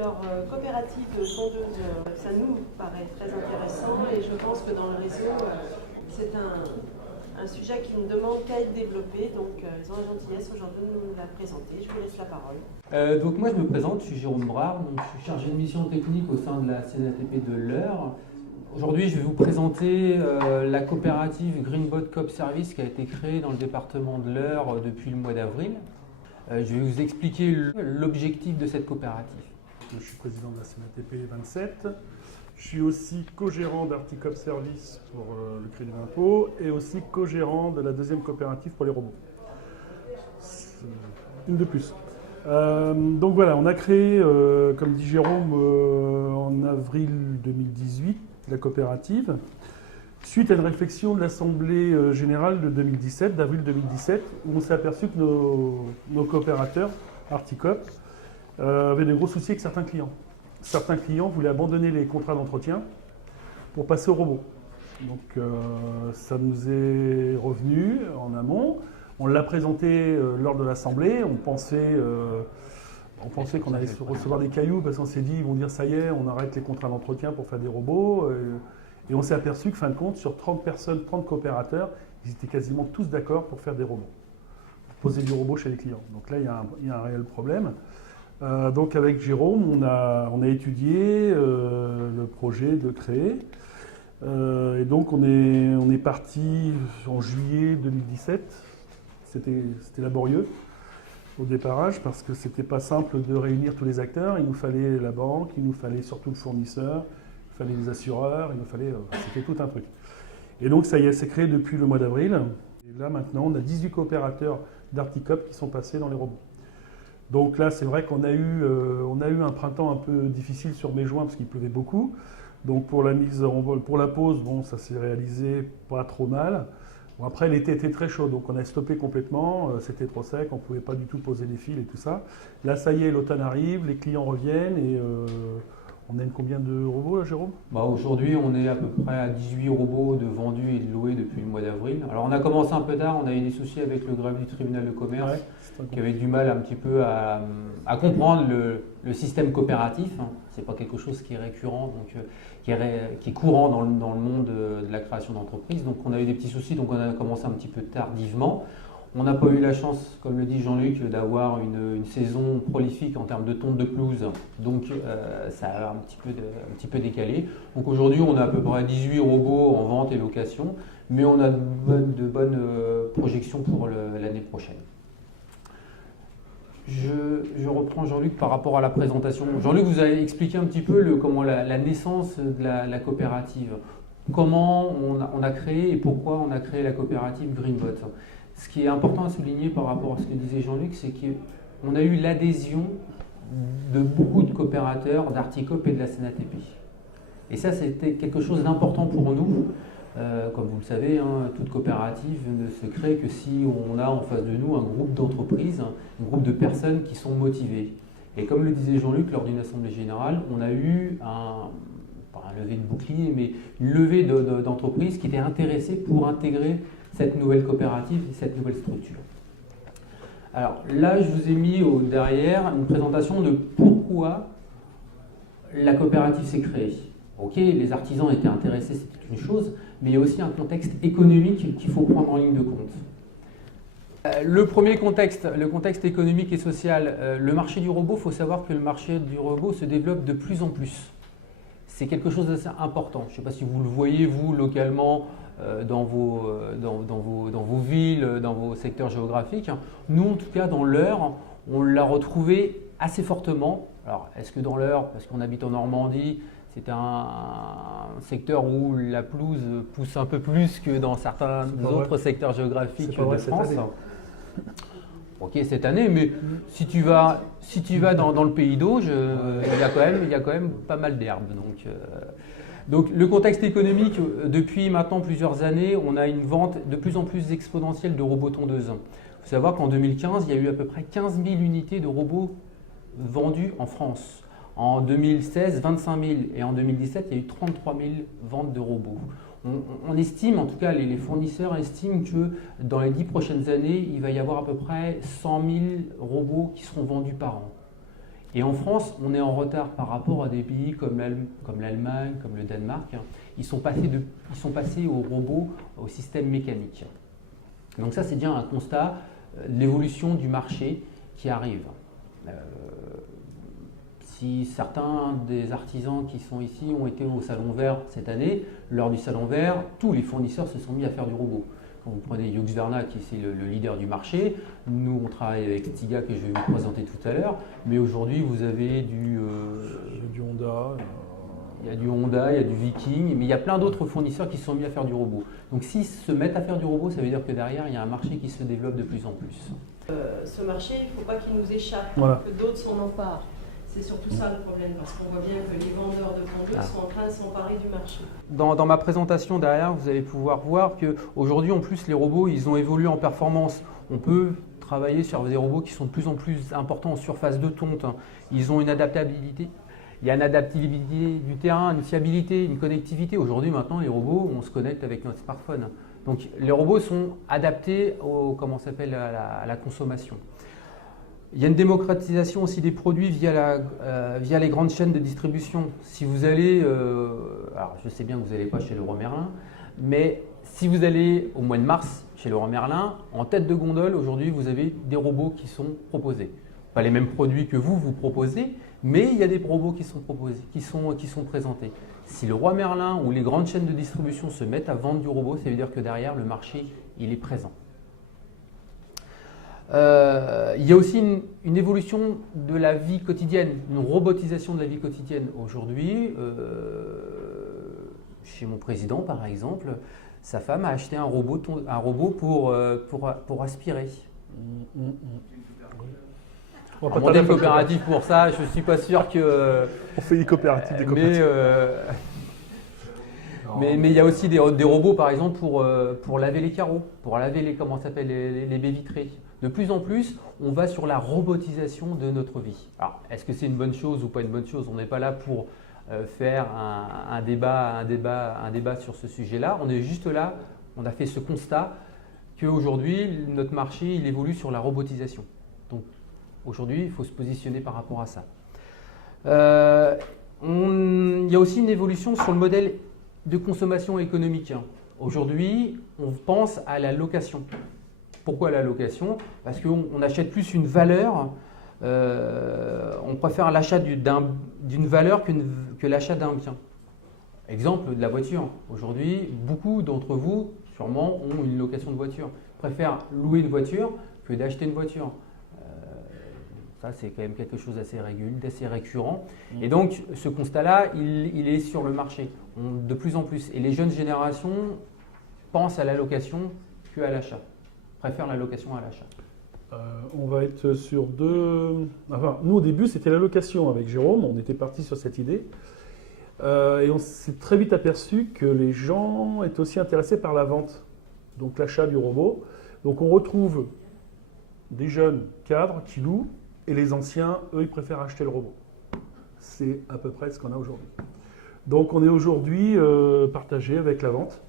Alors, coopérative tondeuse, ça nous paraît très intéressant et je pense que dans le réseau, c'est un sujet qui ne demande qu'à être développé. Donc, ils ont la gentillesse aujourd'hui de nous la présenter. Je vous laisse la parole. Donc moi, je me présente, je suis Jérôme Brard, donc je suis chargé de mission technique au sein de la CNATP de l'Eure. Aujourd'hui, je vais vous présenter la coopérative Greenbot Coop Service qui a été créée dans le département de l'Eure depuis le mois d'avril. Je vais vous expliquer l'objectif de cette coopérative. Je suis président de la CNATP 27. Je suis aussi co-gérant d'Articop Service pour le crédit d'impôt et aussi co-gérant de la deuxième coopérative pour les robots. Une de plus. Donc voilà, on a créé, comme dit Jérôme, en avril 2018, la coopérative, suite à une réflexion de l'Assemblée générale de 2017, d'avril 2017, où on s'est aperçu que nos coopérateurs, Articop, avaient de gros soucis avec certains clients. Certains clients voulaient abandonner les contrats d'entretien pour passer au robot. Donc ça nous est revenu en amont. On l'a présenté lors de l'Assemblée. On pensait qu'on allait recevoir des cailloux parce qu'on s'est dit, ils vont dire ça y est, on arrête les contrats d'entretien pour faire des robots. Et on s'est aperçu que, fin de compte, sur 30 personnes, 30 coopérateurs, ils étaient quasiment tous d'accord pour faire des robots, pour poser du robot chez les clients. Donc là, il y a un réel problème. Donc avec Jérôme, on a étudié le projet de créer. Et donc on est parti en juillet 2017. C'était laborieux au déparrage parce que c'était pas simple de réunir tous les acteurs. Il nous fallait la banque, il nous fallait surtout le fournisseur, il fallait les assureurs, c'était tout un truc. Et donc ça y est, c'est créé depuis le mois d'avril. Et là maintenant, on a 18 coopérateurs d'Articop qui sont passés dans les robots. Donc là, c'est vrai qu'on a eu un printemps un peu difficile sur mai-juin parce qu'il pleuvait beaucoup. Donc pour la mise en vol, pour la pause, bon, ça s'est réalisé pas trop mal. Bon, après, l'été était très chaud, donc on a stoppé complètement. C'était trop sec, on ne pouvait pas du tout poser les fils et tout ça. Là, ça y est, l'automne arrive, les clients reviennent et on a combien de robots là, Jérôme ? Aujourd'hui, on est à peu près à 18 robots de vendus et de loués depuis le mois d'avril. Alors on a commencé un peu tard, on a eu des soucis avec le greffe du tribunal de commerce qui avait du mal un petit peu à comprendre le système coopératif. Ce n'est pas quelque chose qui est récurrent, donc, qui est courant dans le monde de la création d'entreprise. Donc on a eu des petits soucis, donc on a commencé un petit peu tardivement. On n'a pas eu la chance, comme le dit Jean-Luc, d'avoir une saison prolifique en termes de tonte de pelouse, donc ça a un petit peu décalé. Donc aujourd'hui, on a à peu près 18 robots en vente et location, mais on a de bonnes projections pour l'année prochaine. Je reprends Jean-Luc par rapport à la présentation. Jean-Luc vous a expliqué un petit peu comment la naissance de la coopérative, comment on a créé et pourquoi on a créé la coopérative Greenbot. Ce qui est important à souligner par rapport à ce que disait Jean-Luc, c'est qu'on a eu l'adhésion de beaucoup de coopérateurs d'Articop et de la CNATP. Et ça, c'était quelque chose d'important pour nous. Comme vous le savez, toute coopérative ne se crée que si on a en face de nous un groupe d'entreprises, un groupe de personnes qui sont motivées. Et comme le disait Jean-Luc lors d'une assemblée générale, on a eu pas un lever de bouclier, mais une levée d'entreprises qui étaient intéressées pour intégrer cette nouvelle coopérative et cette nouvelle structure. Alors là, je vous ai mis derrière une présentation de pourquoi la coopérative s'est créée. Ok, les artisans étaient intéressés, c'était une chose, mais il y a aussi un contexte économique qu'il faut prendre en ligne de compte. Le premier contexte, le contexte économique et social, le marché du robot, il faut savoir que le marché du robot se développe de plus en plus. C'est quelque chose d'assez important. Je ne sais pas si vous le voyez, vous, localement, dans vos villes, dans vos secteurs géographiques. Nous, en tout cas, dans l'Eure, on l'a retrouvé assez fortement. Alors, est-ce que dans l'Eure, parce qu'on habite en Normandie, c'est un secteur où la pelouse pousse un peu plus que dans certains autres secteurs géographiques de France. Ok, cette année, mais si tu vas dans le pays d'Auge, il y a quand même pas mal d'herbes. Donc le contexte économique, depuis maintenant plusieurs années, on a une vente de plus en plus exponentielle de robots tondeuses. Il faut savoir qu'en 2015, il y a eu à peu près 15 000 unités de robots vendus en France. En 2016, 25 000 et en 2017, il y a eu 33 000 ventes de robots. On estime, en tout cas les fournisseurs estiment que dans les 10 prochaines années, il va y avoir à peu près 100 000 robots qui seront vendus par an. Et en France, on est en retard par rapport à des pays comme l'Allemagne, comme le Danemark. Ils sont passés au robot, au système mécanique. Donc ça, c'est déjà un constat de l'évolution du marché qui arrive. Si certains des artisans qui sont ici ont été au Salon Vert cette année, lors du Salon Vert, tous les fournisseurs se sont mis à faire du robot. Quand vous prenez Yuxverna, qui est le leader du marché, nous on travaille avec Stiga, que je vais vous présenter tout à l'heure, mais aujourd'hui vous avez du Honda. Il y a du Honda, il y a du Viking, mais il y a plein d'autres fournisseurs qui se sont mis à faire du robot. Donc s'ils se mettent à faire du robot, ça veut dire que derrière, il y a un marché qui se développe de plus en plus. Ce marché, il ne faut pas qu'il nous échappe, Voilà. que d'autres s'en emparent. C'est surtout ça le problème, parce qu'on voit bien que les vendeurs de tondeuses sont en train de s'emparer du marché. Dans ma présentation derrière, vous allez pouvoir voir qu'aujourd'hui, en plus, les robots, ils ont évolué en performance. On peut travailler sur des robots qui sont de plus en plus importants en surface de tonte. Ils ont une adaptabilité. Il y a une adaptabilité du terrain, une fiabilité, une connectivité. Aujourd'hui, maintenant, les robots, on se connecte avec notre smartphone. Donc, les robots sont adaptés à la consommation. Il y a une démocratisation aussi des produits via les grandes chaînes de distribution. Si vous allez, alors je sais bien que vous n'allez pas chez Leroy Merlin, mais si vous allez au mois de mars chez Leroy Merlin, en tête de gondole, aujourd'hui, vous avez des robots qui sont proposés. Pas les mêmes produits que vous proposez, mais il y a des robots qui sont proposés, qui sont présentés. Si Leroy Merlin ou les grandes chaînes de distribution se mettent à vendre du robot, ça veut dire que derrière, le marché, il est présent. Il y a aussi une évolution de la vie quotidienne, une robotisation de la vie quotidienne. Aujourd'hui, chez mon président par exemple, sa femme a acheté un robot pour aspirer. On va On monter une coopérative pour ça, je ne suis pas sûr que… On fait des coopératives, des coopératives. Mais il y a aussi des robots par exemple pour laver les carreaux, pour laver les baies vitrées. De plus en plus, on va sur la robotisation de notre vie. Alors, est-ce que c'est une bonne chose ou pas une bonne chose? On n'est pas là pour faire un débat sur ce sujet-là. On est juste là, on a fait ce constat qu'aujourd'hui, notre marché, il évolue sur la robotisation. Donc, aujourd'hui, il faut se positionner par rapport à ça. Il y a aussi une évolution sur le modèle de consommation économique. Aujourd'hui, on pense à la location. Pourquoi la location? Parce qu'on achète plus une valeur, on préfère l'achat d'une valeur que l'achat d'un bien. Exemple de la voiture. Aujourd'hui, beaucoup d'entre vous, sûrement, ont une location de voiture. Préfèrent louer une voiture que d'acheter une voiture. Ça, c'est quand même quelque chose d'assez récurrent. Et donc, ce constat-là, il est sur le marché, de plus en plus. Et les jeunes générations pensent à la location qu'à l'achat. Préfèrent la location à l'achat. On va être sur deux… Enfin, nous, au début, c'était la location avec Jérôme. On était parti sur cette idée. Et on s'est très vite aperçu que les gens étaient aussi intéressés par la vente, donc l'achat du robot. Donc, on retrouve des jeunes cadres qui louent et les anciens, eux, ils préfèrent acheter le robot. C'est à peu près ce qu'on a aujourd'hui. Donc, on est aujourd'hui partagé avec la vente.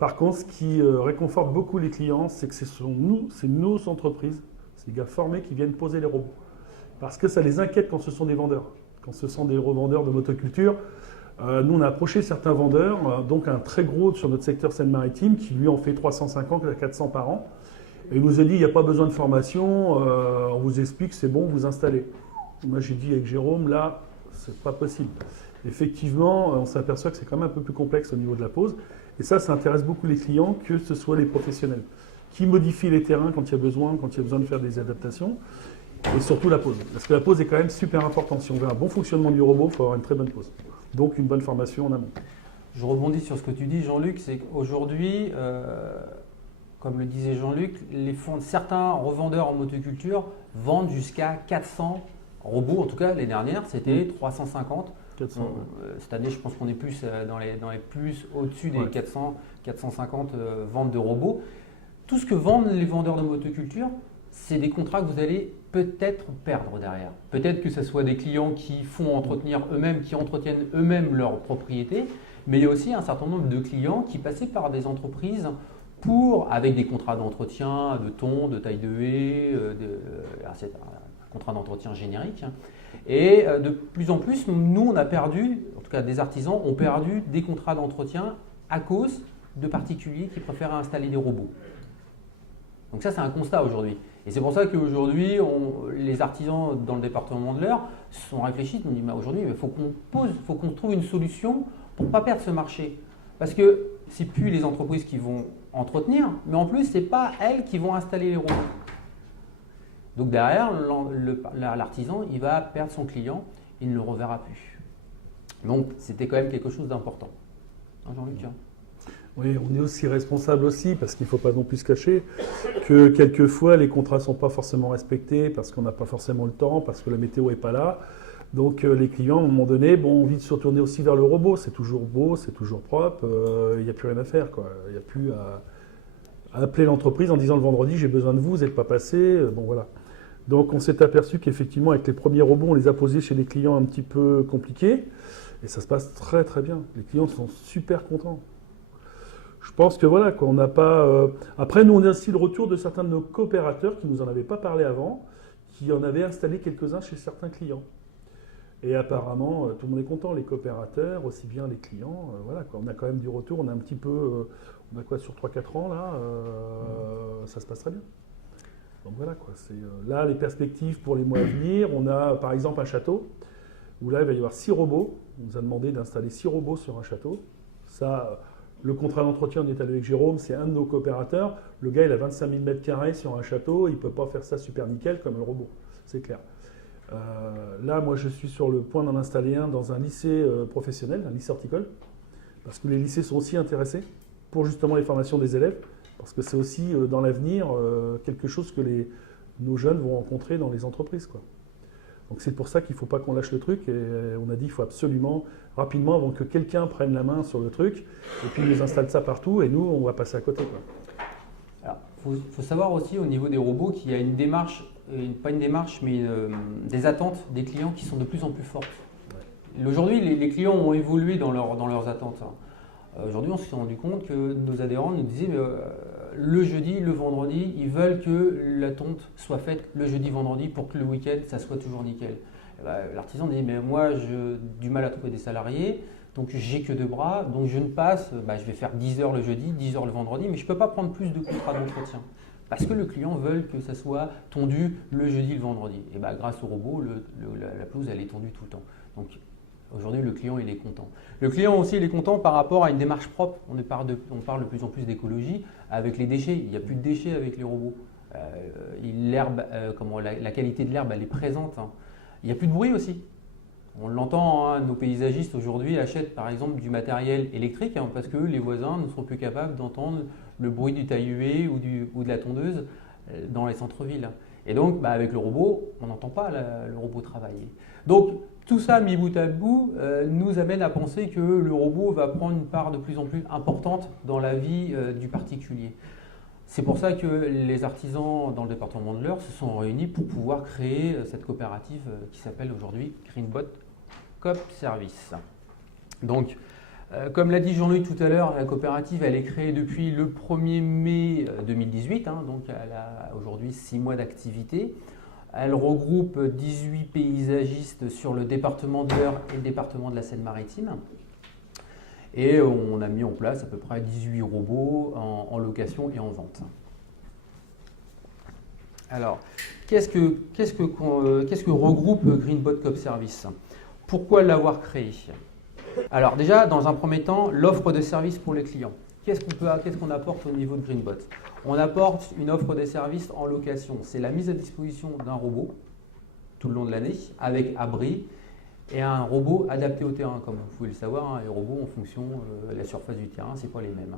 Par contre, ce qui réconforte beaucoup les clients, c'est que c'est nos entreprises, ces gars formés qui viennent poser les robots. Parce que ça les inquiète quand ce sont des vendeurs, quand ce sont des revendeurs de motoculture. Nous, on a approché certains vendeurs, donc un très gros sur notre secteur Seine-Maritime, qui lui en fait 350 à 400 par an. Et il nous a dit, il n'y a pas besoin de formation, on vous explique, c'est bon, vous installez. Moi, j'ai dit avec Jérôme, là, c'est pas possible. Effectivement, on s'aperçoit que c'est quand même un peu plus complexe au niveau de la pose. Et ça intéresse beaucoup les clients, que ce soit les professionnels, qui modifient les terrains quand il y a besoin de faire des adaptations, et surtout la pose. Parce que la pose est quand même super importante. Si on veut un bon fonctionnement du robot, il faut avoir une très bonne pose. Donc une bonne formation en amont. Je rebondis sur ce que tu dis, Jean-Luc, c'est qu'aujourd'hui, comme le disait Jean-Luc, certains revendeurs en motoculture vendent jusqu'à 400 robots. En tout cas, l'année dernière, c'était 350. 400, cette année, je pense qu'on est plus dans les plus au-dessus des 400, 450 ventes de robots. Tout ce que vendent les vendeurs de motoculture, c'est des contrats que vous allez peut-être perdre derrière. Peut-être que ce soit des clients qui entretiennent eux-mêmes leur propriété, mais il y a aussi un certain nombre de clients qui passaient par des entreprises avec des contrats d'entretien, de ton, de taille de haie, un contrat d'entretien générique. Et de plus en plus, nous, on a perdu, en tout cas des artisans, ont perdu des contrats d'entretien à cause de particuliers qui préfèrent installer des robots. Donc ça, c'est un constat aujourd'hui. Et c'est pour ça qu'aujourd'hui, les artisans dans le département de l'Eure se sont réfléchis, ils ont dit aujourd'hui, il faut qu'on trouve une solution pour ne pas perdre ce marché. Parce que ce n'est plus les entreprises qui vont entretenir, mais en plus, ce n'est pas elles qui vont installer les robots. Donc derrière, l'artisan, il va perdre son client, il ne le reverra plus. Donc c'était quand même quelque chose d'important. Jean-Luc? Oui, on est aussi responsable aussi, parce qu'il ne faut pas non plus se cacher, que quelquefois les contrats ne sont pas forcément respectés, parce qu'on n'a pas forcément le temps, parce que la météo n'est pas là. Donc les clients, à un moment donné, ont envie de se retourner aussi vers le robot. C'est toujours beau, c'est toujours propre, il n'y a plus rien à faire, quoi. Il n'y a plus à appeler l'entreprise en disant le vendredi, j'ai besoin de vous, vous n'êtes pas passé. Bon, voilà. Donc on s'est aperçu qu'effectivement, avec les premiers robots, on les a posés chez des clients un petit peu compliqués, et ça se passe très très bien. Les clients sont super contents. Je pense que voilà, quoi, on n'a pas. Après, nous, on a aussi le retour de certains de nos coopérateurs qui ne nous en avaient pas parlé avant, qui en avaient installé quelques-uns chez certains clients. Et apparemment, tout le monde est content, les coopérateurs, aussi bien les clients. Voilà, quoi, on a quand même du retour. On a un petit peu. On a quoi sur 3-4 ans là ça se passe très bien. Donc voilà, quoi. Là, les perspectives pour les mois à venir, on a par exemple un château où là, il va y avoir 6 robots. On nous a demandé d'installer 6 robots sur un château. Ça. Le contrat d'entretien, on est allé avec Jérôme, c'est un de nos coopérateurs. Le gars, il a 25 000 m² sur un château, il ne peut pas faire ça super nickel comme le robot, c'est clair. Là, moi, je suis sur le point d'en installer un dans un lycée professionnel, un lycée horticole, parce que les lycées sont aussi intéressés pour justement les formations des élèves, parce que c'est aussi dans l'avenir quelque chose que nos jeunes vont rencontrer dans les entreprises, quoi. Donc c'est pour ça qu'il ne faut pas qu'on lâche le truc, et on a dit qu'il faut absolument, rapidement, avant que quelqu'un prenne la main sur le truc, et puis nous installe ça partout, et nous, on va passer à côté, quoi. Alors, faut savoir aussi au niveau des robots qu'il y a une démarche, pas une démarche, mais des attentes des clients qui sont de plus en plus fortes. Ouais. Aujourd'hui, les clients ont évolué dans leurs attentes. Aujourd'hui, on s'est rendu compte que nos adhérents nous disaient le jeudi, le vendredi, ils veulent que la tonte soit faite le jeudi, vendredi pour que le week-end, ça soit toujours nickel. L'artisan dit mais moi, j'ai du mal à trouver des salariés, donc j'ai que 2 bras, donc je ne passe, je vais faire 10 heures le jeudi, 10 heures le vendredi, mais je ne peux pas prendre plus de contrats d'entretien. Parce que le client veut que ça soit tondu le jeudi, le vendredi. Et grâce au robot, la pelouse, elle est tondue tout le temps. Donc, aujourd'hui, le client, il est content. Le client aussi, il est content par rapport à une démarche propre. On parle de plus en plus d'écologie avec les déchets. Il n'y a plus de déchets avec les robots. L'herbe, la qualité de l'herbe, elle est présente. Il n'y a plus de bruit aussi. On l'entend, nos paysagistes aujourd'hui achètent par exemple du matériel électrique parce que les voisins ne sont plus capables d'entendre le bruit du taille-huée ou de la tondeuse dans les centres-villes. Et donc, avec le robot, on n'entend pas le robot travailler. Donc, tout ça, mis bout à bout, nous amène à penser que le robot va prendre une part de plus en plus importante dans la vie du particulier. C'est pour ça que les artisans dans le département de l'Eure se sont réunis pour pouvoir créer cette coopérative qui s'appelle aujourd'hui Greenbot Coop Service. Donc, comme l'a dit Jean-Luc tout à l'heure, la coopérative elle est créée depuis le 1er mai 2018, donc elle a aujourd'hui 6 mois d'activité. Elle regroupe 18 paysagistes sur le département de l'Eure et le département de la Seine-Maritime. Et on a mis en place à peu près 18 robots en location et en vente. Alors, qu'est-ce que regroupe Greenbot Coop Service? Pourquoi l'avoir créé? Alors déjà, dans un premier temps, l'offre de services pour les clients. Qu'est-ce qu'on apporte au niveau de Greenbot? On apporte une offre de services en location. C'est la mise à disposition d'un robot tout le long de l'année avec abri et un robot adapté au terrain. Comme vous pouvez le savoir, les robots en fonction de la surface du terrain, ce n'est pas les mêmes.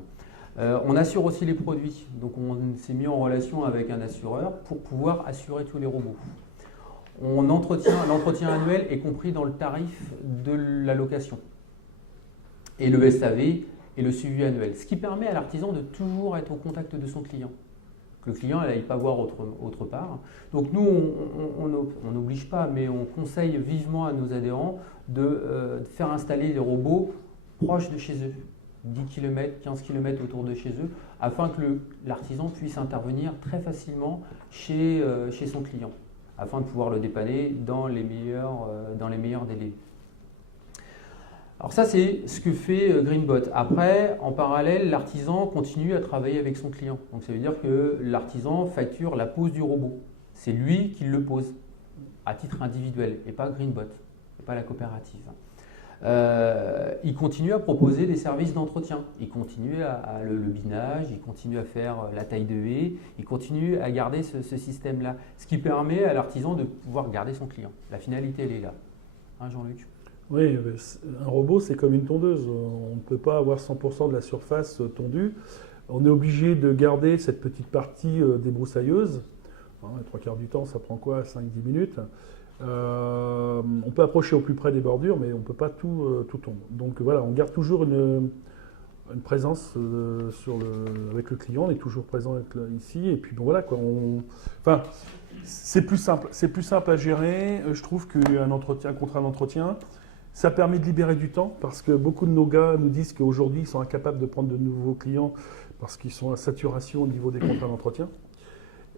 On assure aussi les produits. Donc on s'est mis en relation avec un assureur pour pouvoir assurer tous les robots. L'entretien annuel est compris dans le tarif de la location. Et le SAV et le suivi annuel. Ce qui permet à l'artisan de toujours être au contact de son client. Que le client n'aille pas voir autre part. Donc nous, on n'oblige pas, mais on conseille vivement à nos adhérents de faire installer les robots proches de chez eux. 10 km, 15 km autour de chez eux, afin que l'artisan puisse intervenir très facilement chez son client. afin de pouvoir le dépanner dans les meilleurs délais. Alors ça, c'est ce que fait Greenbot. Après, en parallèle, l'artisan continue à travailler avec son client. Donc ça veut dire que l'artisan facture la pose du robot. C'est lui qui le pose à titre individuel et pas Greenbot, et pas la coopérative. Il continue à proposer des services d'entretien, il continue à le binage, il continue à faire la taille de haie, il continue à garder ce système-là, ce qui permet à l'artisan de pouvoir garder son client. La finalité, elle est là. Hein, Jean-Luc? Oui, un robot, c'est comme une tondeuse. On ne peut pas avoir 100% de la surface tondue. On est obligé de garder cette petite partie débroussailleuse. Les 3/4 du temps, ça prend quoi? 5-10 minutes. On peut approcher au plus près des bordures, mais on ne peut pas tout tondre. Donc voilà, on garde toujours une présence avec le client, on est toujours présent ici, et puis bon voilà quoi. Enfin, c'est plus simple à gérer. Je trouve qu'un contrat d'entretien, ça permet de libérer du temps, parce que beaucoup de nos gars nous disent qu'aujourd'hui ils sont incapables de prendre de nouveaux clients parce qu'ils sont à saturation au niveau des contrats d'entretien.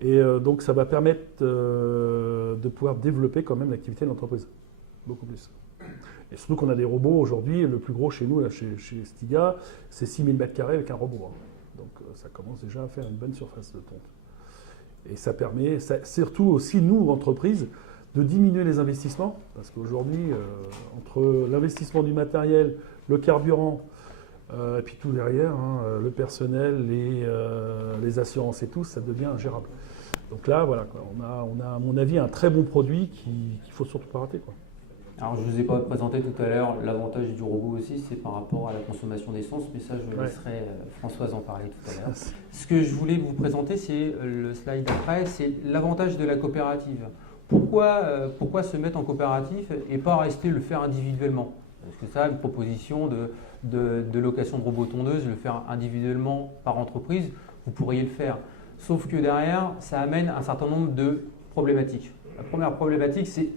Et donc, ça va permettre de pouvoir développer quand même l'activité de l'entreprise. Beaucoup plus. Et surtout qu'on a des robots aujourd'hui. Le plus gros chez nous, là, chez Stiga, c'est 6000 m² avec un robot. Donc, ça commence déjà à faire une bonne surface de tonte. Et ça permet, surtout aussi, nous, entreprises, de diminuer les investissements. Parce qu'aujourd'hui, entre l'investissement du matériel, le carburant, et puis tout derrière, le personnel, les assurances et tout, ça devient ingérable. Donc là, voilà, quoi. On a, à mon avis, un très bon produit qu'il ne faut surtout pas rater, quoi. Alors, je ne vous ai pas présenté tout à l'heure l'avantage du robot aussi, c'est par rapport à la consommation d'essence, mais ça, je laisserai Françoise en parler tout à l'heure. Ce que je voulais vous présenter, c'est le slide d'après, c'est l'avantage de la coopérative. Pourquoi se mettre en coopérative et pas rester le faire individuellement? Parce que ça, une proposition de location de robot tondeuse, le faire individuellement par entreprise, vous pourriez le faire. Sauf que derrière, ça amène un certain nombre de problématiques. La première problématique, c'est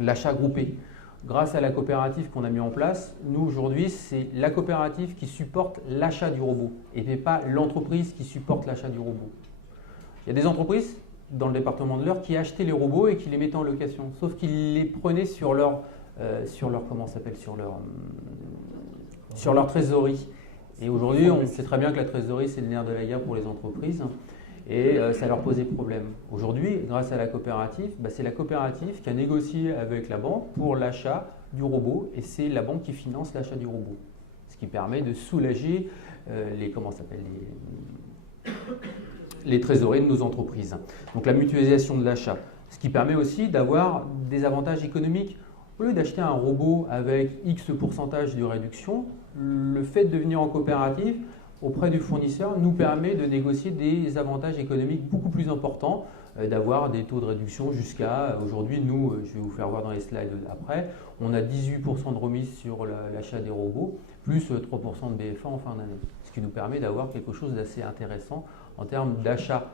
l'achat groupé. Grâce à la coopérative qu'on a mis en place, nous aujourd'hui, c'est la coopérative qui supporte l'achat du robot et pas l'entreprise qui supporte l'achat du robot. Il y a des entreprises dans le département de l'Eure qui achetaient les robots et qui les mettaient en location, sauf qu'ils les prenaient sur leur trésorerie. Et aujourd'hui, on sait très bien que la trésorerie, c'est le nerf de la guerre pour les entreprises et ça leur posait problème. Aujourd'hui, grâce à la coopérative, c'est la coopérative qui a négocié avec la banque pour l'achat du robot et c'est la banque qui finance l'achat du robot. Ce qui permet de soulager les trésoreries de nos entreprises. Donc la mutualisation de l'achat. Ce qui permet aussi d'avoir des avantages économiques. Au lieu d'acheter un robot avec X pourcentage de réduction, le fait de venir en coopérative auprès du fournisseur nous permet de négocier des avantages économiques beaucoup plus importants, d'avoir des taux de réduction jusqu'à, aujourd'hui, nous, je vais vous faire voir dans les slides après, on a 18% de remise sur l'achat des robots, plus 3% de BFA en fin d'année, ce qui nous permet d'avoir quelque chose d'assez intéressant en termes d'achat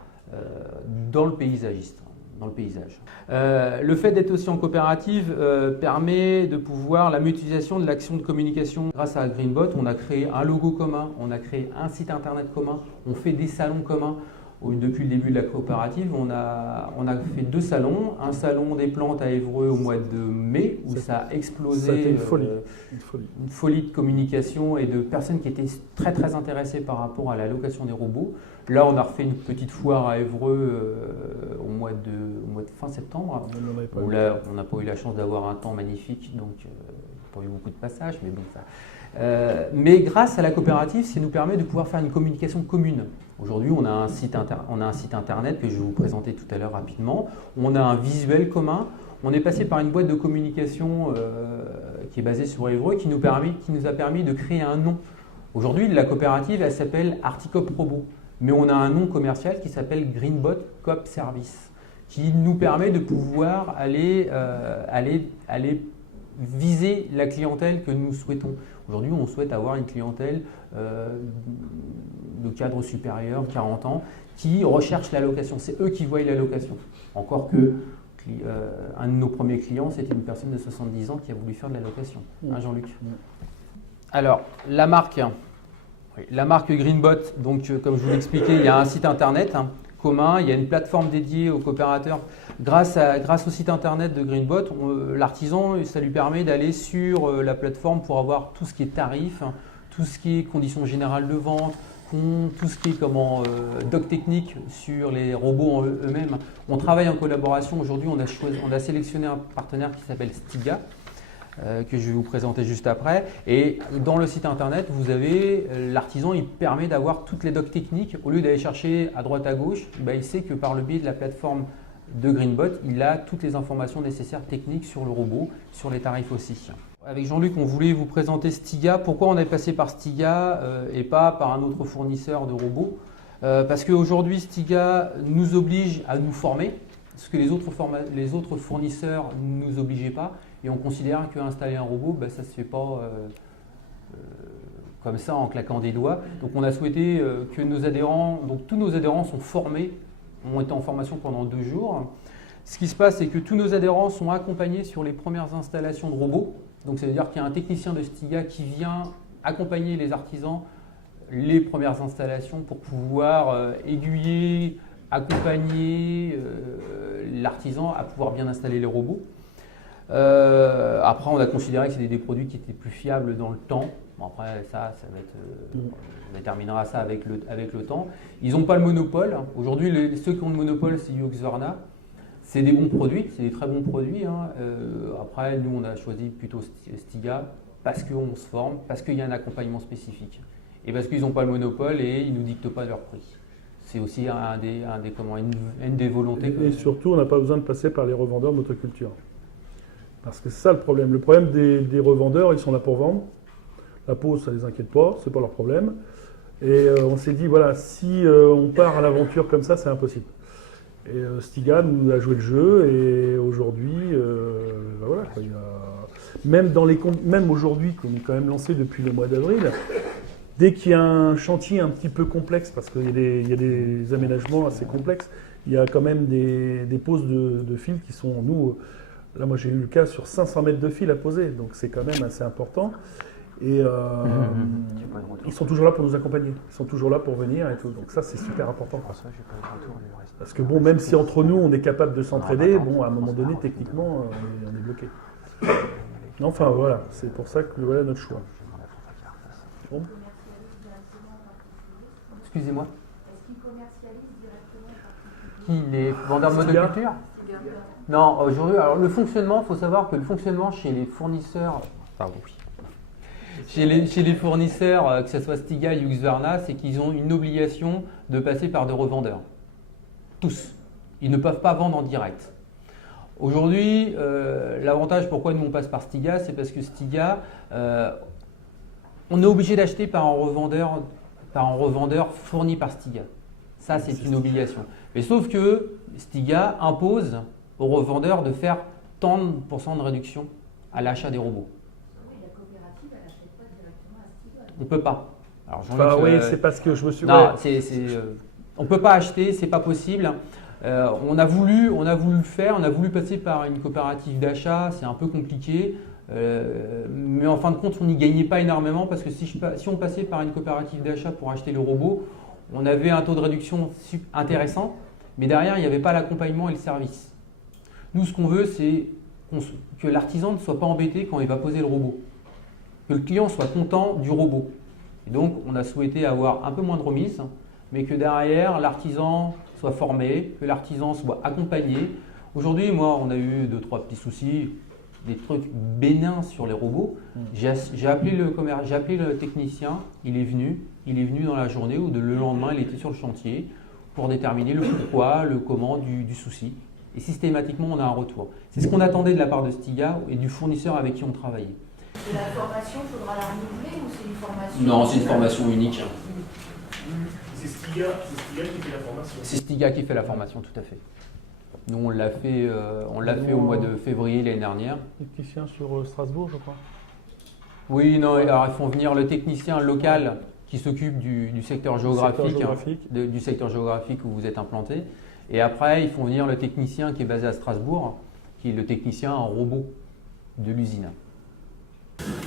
dans le paysagiste. Dans le paysage. Le fait d'être aussi en coopérative permet de pouvoir la mutualisation de l'action de communication. Grâce à Greenbot, on a créé un logo commun, on a créé un site internet commun, on fait des salons communs. Depuis le début de la coopérative, on a fait 2 salons. Un salon des plantes à Évreux au mois de mai où ça a explosé. Ça a été une folie. Une folie de communication et de personnes qui étaient très très intéressées par rapport à la location des robots. Là, on a refait une petite foire à Évreux au mois de fin septembre. Où là, on n'a pas eu la chance d'avoir un temps magnifique, donc pas eu beaucoup de passages, mais bon ça. Mais grâce à la coopérative, ça nous permet de pouvoir faire une communication commune. Aujourd'hui, on a un site internet que je vais vous présenter tout à l'heure rapidement. On a un visuel commun. On est passé par une boîte de communication qui est basée sur Évreux qui nous a permis de créer un nom. Aujourd'hui, la coopérative, elle s'appelle Articop Robot. Mais on a un nom commercial qui s'appelle Greenbot Coop Service, qui nous permet de pouvoir aller viser la clientèle que nous souhaitons. Aujourd'hui, on souhaite avoir une clientèle de cadre supérieur, 40 ans, qui recherche la location. C'est eux qui voient la location. Encore que un de nos premiers clients, c'était une personne de 70 ans qui a voulu faire de la location. Hein, Jean-Luc? Alors, la marque Greenbot, donc comme je vous l'expliquais, il y a un site internet commun. Il y a une plateforme dédiée aux coopérateurs. Grâce au site internet de Greenbot, l'artisan, ça lui permet d'aller sur la plateforme pour avoir tout ce qui est tarif, tout ce qui est conditions générales de vente, tout ce qui est doc technique sur les robots eux-mêmes. On travaille en collaboration. Aujourd'hui, on a sélectionné un partenaire qui s'appelle Stiga, que je vais vous présenter juste après. Et dans le site internet, vous avez l'artisan, il permet d'avoir toutes les docs techniques. Au lieu d'aller chercher à droite à gauche, il sait que par le biais de la plateforme de Greenbot, il a toutes les informations nécessaires techniques sur le robot, sur les tarifs aussi. Avec Jean-Luc, on voulait vous présenter Stiga. Pourquoi on est passé par Stiga et pas par un autre fournisseur de robots? Parce qu'aujourd'hui, Stiga nous oblige à nous former, ce que les autres fournisseurs ne nous obligeaient pas. Et on considère qu'installer un robot, ça ne se fait pas comme ça en claquant des doigts. Donc on a souhaité que nos adhérents, donc tous nos adhérents sont formés, ont été en formation pendant 2 jours. Ce qui se passe, c'est que tous nos adhérents sont accompagnés sur les premières installations de robots. Donc ça veut dire qu'il y a un technicien de Stiga qui vient accompagner les artisans les premières installations pour pouvoir aiguiller, accompagner l'artisan à pouvoir bien installer les robots. Après, on a considéré que c'était des produits qui étaient plus fiables dans le temps. Bon, après, ça va être, on déterminera ça avec le temps. Ils n'ont pas le monopole. Aujourd'hui, ceux qui ont le monopole, c'est Husqvarna. C'est des bons produits, c'est des très bons produits. Après, nous, on a choisi plutôt Stiga parce qu'on se forme, parce qu'il y a un accompagnement spécifique. Et parce qu'ils n'ont pas le monopole et ils ne nous dictent pas leur prix. C'est aussi une des volontés. Et surtout, on n'a pas besoin de passer par les revendeurs de motoculture. Parce que c'est ça le problème. Le problème des revendeurs, ils sont là pour vendre. La pause, ça ne les inquiète pas, c'est pas leur problème. Et on s'est dit, voilà, si on part à l'aventure comme ça, c'est impossible. Et Stiga nous a joué le jeu et aujourd'hui, voilà, quoi, même aujourd'hui, qu'on est quand même lancé depuis le mois d'avril, dès qu'il y a un chantier un petit peu complexe, parce qu'il y a des aménagements assez complexes, il y a quand même des poses de fils qui sont, nous, là moi j'ai eu le cas sur 500 mètres de fil à poser, donc c'est quand même assez important. Et ils sont toujours là pour nous accompagner, ils sont toujours là pour venir et tout, donc ça c'est super important. Parce que bon, même si entre nous on est capable de s'entraider, bon à un moment donné techniquement on est bloqué. Enfin voilà, c'est pour ça que voilà notre choix. Bon. Excusez-moi. Est-ce qu'ils commercialisent directement? Qui, les vendeurs de monoculture? Non, aujourd'hui, alors le fonctionnement, il faut savoir que le fonctionnement chez les fournisseurs, chez les fournisseurs, que ce soit Stiga ou Husqvarna, c'est qu'ils ont une obligation de passer par des revendeurs. Tous. Ils ne peuvent pas vendre en direct. Aujourd'hui, l'avantage pourquoi nous on passe par Stiga, c'est parce que Stiga, on est obligé d'acheter par un revendeur fourni par Stiga. Ça, c'est une obligation. Mais sauf que Stiga impose aux revendeurs de faire tant de % de réduction à l'achat des robots. Oui, la coopérative, elle n'achète pas directement à Stiga. On ne peut pas. Alors, oui, c'est parce que je me suis... Non, on ne peut pas acheter, c'est pas possible. On a voulu le faire, on a voulu passer par une coopérative d'achat, c'est un peu compliqué. Mais en fin de compte, on n'y gagnait pas énormément parce que si on passait par une coopérative d'achat pour acheter le robot, on avait un taux de réduction intéressant, mais derrière, il n'y avait pas l'accompagnement et le service. Nous, ce qu'on veut, c'est que l'artisan ne soit pas embêté quand il va poser le robot, que le client soit content du robot. Et donc, on a souhaité avoir un peu moins de remise, mais que derrière, l'artisan soit formé, que l'artisan soit accompagné. Aujourd'hui, moi, on a eu 2-3 petits soucis, des trucs bénins sur les robots. J'ai appelé le technicien, il est venu dans la journée ou le lendemain, il était sur le chantier pour déterminer le pourquoi, le comment du souci. Et systématiquement, on a un retour. C'est ce qu'on attendait de la part de Stiga et du fournisseur avec qui on travaillait. Et la formation, il faudra la renouveler ou c'est une formation? Non, c'est une formation unique. C'est Stiga qui fait la formation. C'est Stiga qui fait la formation, tout à fait. Nous, on l'a fait au mois de février l'année dernière. Technicien sur Strasbourg, je crois. Oui, non, alors ils font venir le technicien local qui s'occupe du secteur géographique, du secteur géographique où vous êtes implanté. Et après, ils font venir le technicien qui est basé à Strasbourg, qui est le technicien en robot de l'usine.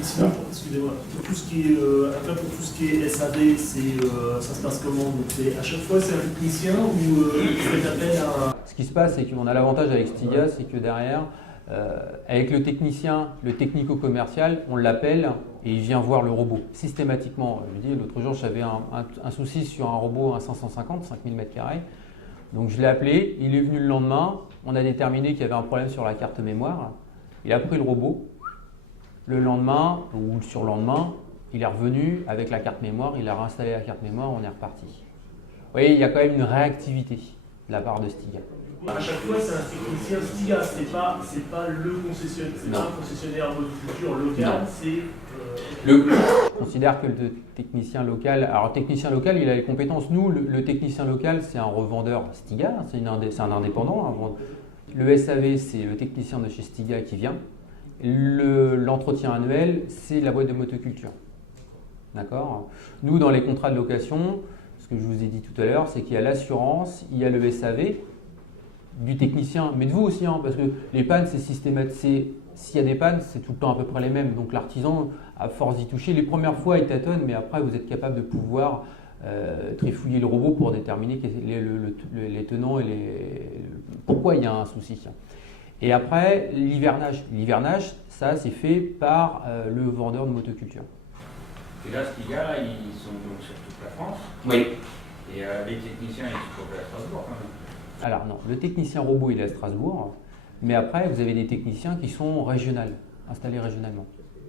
Sinon, excusez-moi, pour tout ce qui est, après pour tout ce qui est SAV, ça se passe comment? Donc à chaque fois c'est un technicien ou vous faites appel à... Ce qui se passe, c'est qu'on a l'avantage avec Stiga, c'est que derrière, avec le technicien, le technico-commercial, on l'appelle et il vient voir le robot systématiquement. Je dis, l'autre jour, j'avais un souci sur un robot, un 550, 5000 m². Donc je l'ai appelé, il est venu le lendemain, on a déterminé qu'il y avait un problème sur la carte mémoire. Il a pris le robot. Le lendemain ou le surlendemain, il est revenu avec la carte mémoire, il a réinstallé la carte mémoire, on est reparti. Vous voyez, il y a quand même une réactivité de la part de Stiga. À chaque fois, c'est un technicien Stiga, c'est pas le concessionnaire, c'est pas un concessionnaire motoculture local, c'est... Je considère que le technicien local, alors le technicien local, il a les compétences. Nous, le technicien local, c'est un revendeur Stiga, c'est un indépendant. Le SAV, c'est le technicien de chez Stiga qui vient. L'entretien annuel, c'est la boîte de motoculture. D'accord ? Nous, dans les contrats de location, ce que je vous ai dit tout à l'heure, c'est qu'il y a l'assurance, il y a le SAV du technicien, mais de vous aussi, hein, parce que les pannes, c'est systématique. S'il y a des pannes, c'est tout le temps à peu près les mêmes. Donc l'artisan, à force d'y toucher, les premières fois, il tâtonne, mais après, vous êtes capable de pouvoir trifouiller le robot pour déterminer les tenants et pourquoi il y a un souci. Et après, l'hivernage. L'hivernage, ça, c'est fait par le vendeur de motoculture. Et là, Stiga, ils sont donc sur toute la France. Oui. Et les techniciens, ils sont à Strasbourg quand même. Alors non, le technicien robot, il est à Strasbourg. Mais après, vous avez des techniciens qui sont régionales, installés régionalement.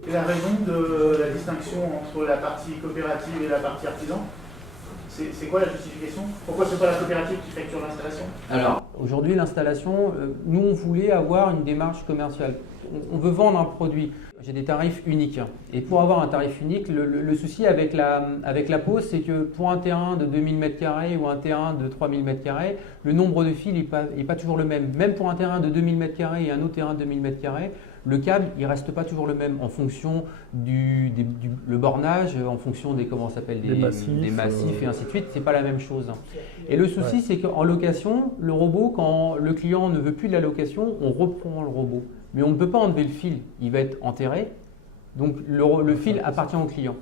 Et la raison de la distinction entre la partie coopérative et la partie artisan, c'est quoi la justification? Pourquoi c'est pas la coopérative qui facture l'installation? Alors, aujourd'hui, l'installation, nous, on voulait avoir une démarche commerciale. On veut vendre un produit. J'ai des tarifs uniques. Et pour avoir un tarif unique, le souci avec la pose, c'est que pour un terrain de 2000 m² ou un terrain de 3000 m², le nombre de fils n'est pas toujours le même. Même pour un terrain de 2000 m² et un autre terrain de 2000 m², le câble, il ne reste pas toujours le même en fonction le bornage, en fonction des, des massifs et ainsi de suite. Ce n'est pas la même chose. Et le souci, c'est qu'en location, le robot, quand le client ne veut plus de la location, on reprend le robot. Mais on ne peut pas enlever le fil, il va être enterré. Donc le fil appartient au client.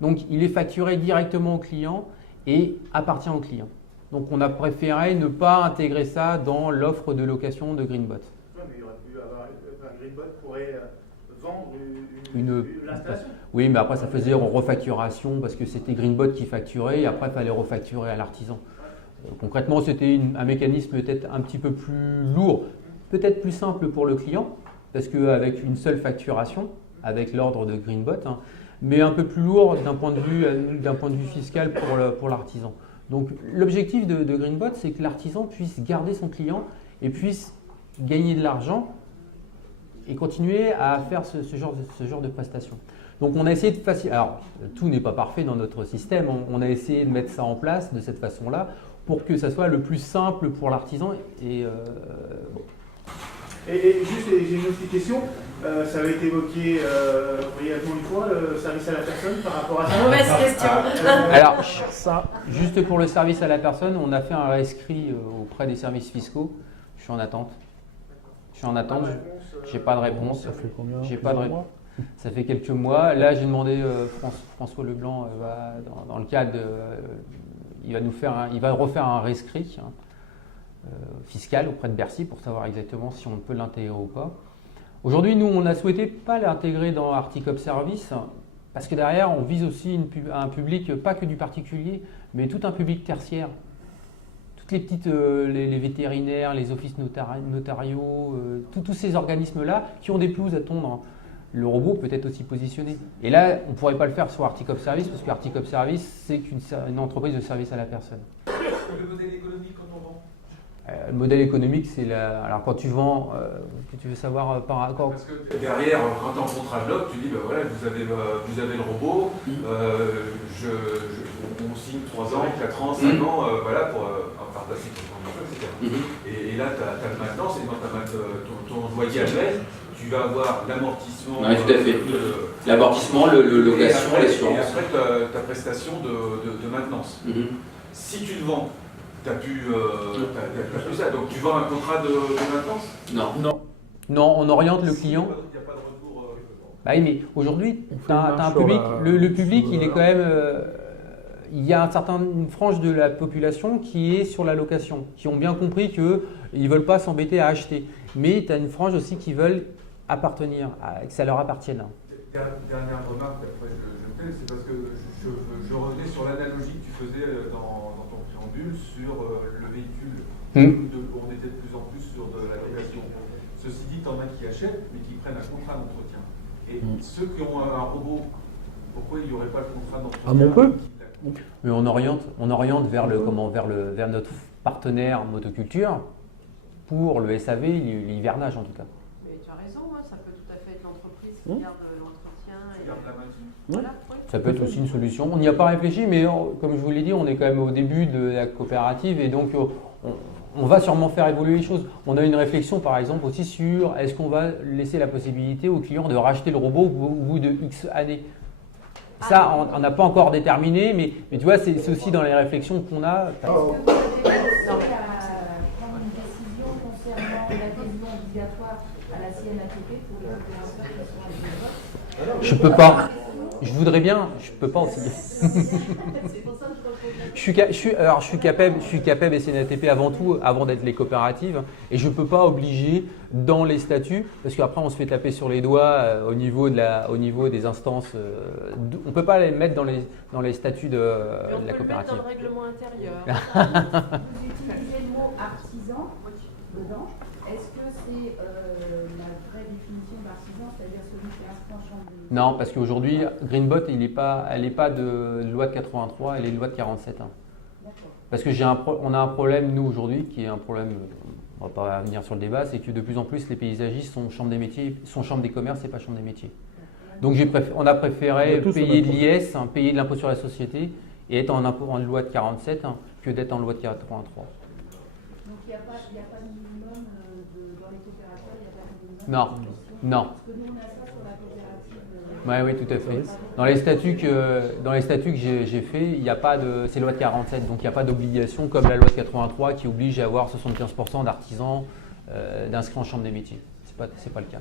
Donc il est facturé directement au client et appartient au client. Donc on a préféré ne pas intégrer ça dans l'offre de location de Greenbot. Oui, mais il aurait pu avoir Greenbot pourrait vendre l'installation. Oui, mais après ça faisait en refacturation parce que c'était Greenbot qui facturait et après il fallait refacturer à l'artisan. Concrètement, c'était un mécanisme peut-être un petit peu plus lourd. Peut-être plus simple pour le client, parce qu'avec une seule facturation, avec l'ordre de Greenbot, mais un peu plus lourd d'un point de vue fiscal pour l'artisan. Donc l'objectif de Greenbot, c'est que l'artisan puisse garder son client et puisse gagner de l'argent et continuer à faire ce genre de prestations. Donc on a essayé de faciliter. Alors tout n'est pas parfait dans notre système, on a essayé de mettre ça en place de cette façon-là pour que ça soit le plus simple pour l'artisan. Et juste, j'ai une autre question. Ça avait été évoqué brièvement une fois, le service à la personne par rapport à ça. Mauvaise question. Alors, juste pour le service à la personne, on a fait un rescrit auprès des services fiscaux. Je suis en attente. Je n'ai pas de réponse. Ça fait combien? J'ai pas de réponse. Ça fait quelques mois. Là, j'ai demandé François Leblanc, dans le cadre il va refaire un rescrit fiscal auprès de Bercy pour savoir exactement si on peut l'intégrer ou pas. Aujourd'hui, nous, on a souhaité pas l'intégrer dans Articop Service parce que derrière, on vise aussi un public, pas que du particulier, mais tout un public tertiaire. Toutes les petites, les vétérinaires, les offices notariaux, tous ces organismes-là qui ont des pelouses à tondre. Le robot peut être aussi positionné. Et là, on ne pourrait pas le faire sur Articop Service parce que Articop Service, c'est une entreprise de service à la personne. Le modèle économique quand on vend? Le modèle économique, c'est alors quand tu vends, que tu veux savoir par accord. Parce que derrière, quand tu es en contrat de bloc, tu dis, voilà, vous avez le robot, on signe 3 ans, 4 ans, 5 ans, voilà, pour faire passer ton temps de jeu, etc. Et là, tu as le maintenance, et quand tu as ton loyer annuel, tu vas avoir l'amortissement. Oui, tout à fait. L'amortissement, location, l'assurance. Et après, ta prestation de maintenance. Si tu le vends, tu n'as plus ça. Donc tu vends un contrat de maintenance? Non, on oriente le client. Bah oui, mais aujourd'hui, On fait tu as une un marche public, sur le public, sur il est la- quand même. Il y a une frange de la population qui est sur la location, qui ont bien compris qu'ils ne veulent pas s'embêter à acheter. Mais tu as une frange aussi qui veulent appartenir, que ça leur appartienne. Dernière remarque, après je me tais, c'est parce que je revenais sur l'analogie que tu faisais dans ton préambule sur le véhicule. On était de plus en plus sur de la location. Ceci dit, t'en as qui achètent, mais qui prennent un contrat d'entretien. Et ceux qui ont un robot, pourquoi il n'y aurait pas le contrat d'entretien? Ah, mais on peut. Mais on oriente vers vers notre partenaire motoculture pour le SAV, l'hivernage en tout cas. Mais tu as raison, hein, ça peut tout à fait être l'entreprise qui garde l'entretien. Qui garde la main-dessus. Voilà, ouais. Ça peut être aussi une solution. On n'y a pas réfléchi, mais comme je vous l'ai dit, on est quand même au début de la coopérative et donc on va sûrement faire évoluer les choses. On a une réflexion par exemple aussi sur est-ce qu'on va laisser la possibilité aux clients de racheter le robot au bout de X années. Ça, on n'a pas encore déterminé, mais tu vois, c'est aussi dans les réflexions qu'on a. Est-ce que vous avez réussi à prendre une décision concernant l'adhésion obligatoire à la CNATP pour les opérateurs qui sont à Genève? Je peux pas. Je voudrais bien, je peux pas aussi. C'est pour ça que je Je suis CAPEB et CNATP avant tout, avant d'être les coopératives, et je ne peux pas obliger dans les statuts, parce qu'après on se fait taper sur les doigts au niveau des instances. On ne peut pas les mettre dans les statuts de la on peut le mettre coopérative. dans le règlement intérieur. Vous utilisez le mot artisan dedans. Est-ce que c'est la vraie définition d'artisan, c'est-à-dire celui qui est inscrit en chambre de... Non, parce qu'aujourd'hui, Greenbot, elle n'est pas de loi de 83, elle est de loi de 47. D'accord. Parce que on a un problème, nous, aujourd'hui, qui est un problème, on ne va pas venir sur le débat, c'est que de plus en plus, les paysagistes sont chambre des métiers, sont chambre des commerces et pas chambre des métiers. Donc on a préféré payer de l'IS, payer de l'impôt sur la société et être en loi de 47 que d'être en loi de 83. Donc il n'y a pas de minimum dans les coopératives, il n'y a pas de minimum. Non, non. Parce que nous on a ça sur la coopérative. Oui, tout à fait. Dans les statuts que j'ai fait, il n'y a pas de, c'est loi de 47, donc il n'y a pas d'obligation comme la loi de 83 qui oblige à avoir 75% d'artisans d'inscrits en chambre des métiers. C'est pas le cas.